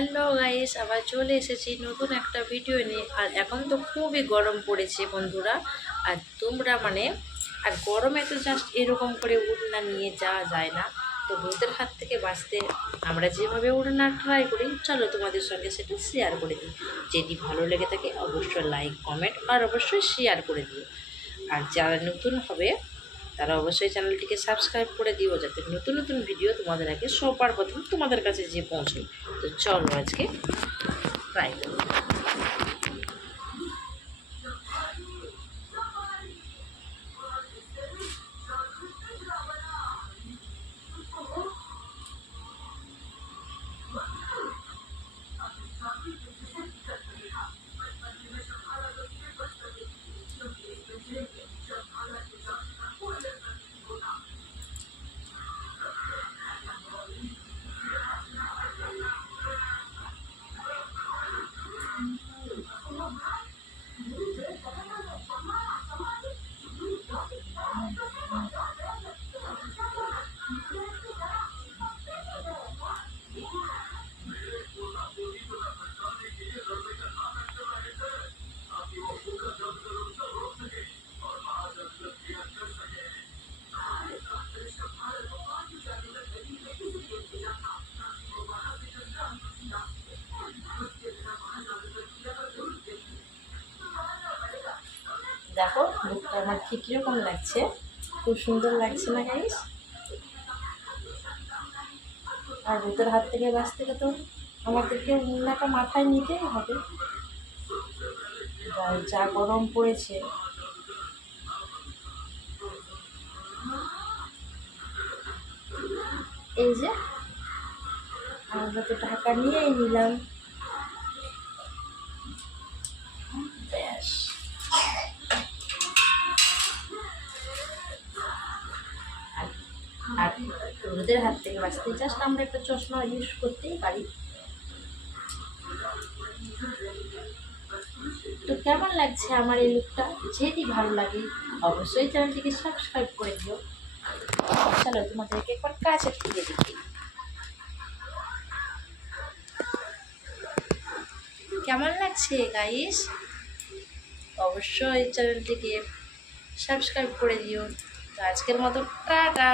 Hello guys, আবার চলে এসেছি নতুন একটা ভিডিও নিয়ে। আর এখন তো খুবই গরম পড়েছে বন্ধুরা। আর তোমরা আর গরমে তো জাস্ট এরকম করে উড়না নিয়ে যাওয়া যায় না। তো রোদের হাত থেকে বাঁচতে আমরা যেভাবে উড়না ট্রাই করি, চলো তোমাদের সঙ্গে সেটা শেয়ার করে দিই। যদি ভালো লেগে থাকে অবশ্যই লাইক, কমেন্ট আর অবশ্যই শেয়ার করে দিও। আর যারা নতুন হবে তারা অবশ্যই চ্যানেলটিকে সাবস্ক্রাইব করে দিও, যাতে নতুন নতুন ভিডিও তোমাদের আগে সবার প্রথম তোমাদের কাছে যে পৌঁছয়। তো চলো আজকে ট্রাই করো। দেখো লুকটা আমার ঠিক কীরকম লাগছে, খুব সুন্দর লাগছে না গাইস? আর রোদের হাত থেকে বাঁচতে তো আমাদেরকে উন্নাটা মাথায় নিতেই হবে। যা গরম পড়েছে, এই যে আমরা তো ঢাকা নিয়েই নিলাম। ব্যাস, আর রোদের হাত থেকে বাঁচতে জাস্ট আমরা একটা চশমা ইউজ করতেই পারি। তো কেমন লাগছে আমার এই লুকটা? যদি ভালো লাগে অবশ্যই চ্যানেলটিকে সাবস্ক্রাইব করে দিও। চলো তোমাদেরকে একবার কাছে থেকে দেখি কেমন লাগছে গাইস। অবশ্যই চ্যানেলটিকে সাবস্ক্রাইব করে দিও। তো আজকের মতো টাটা।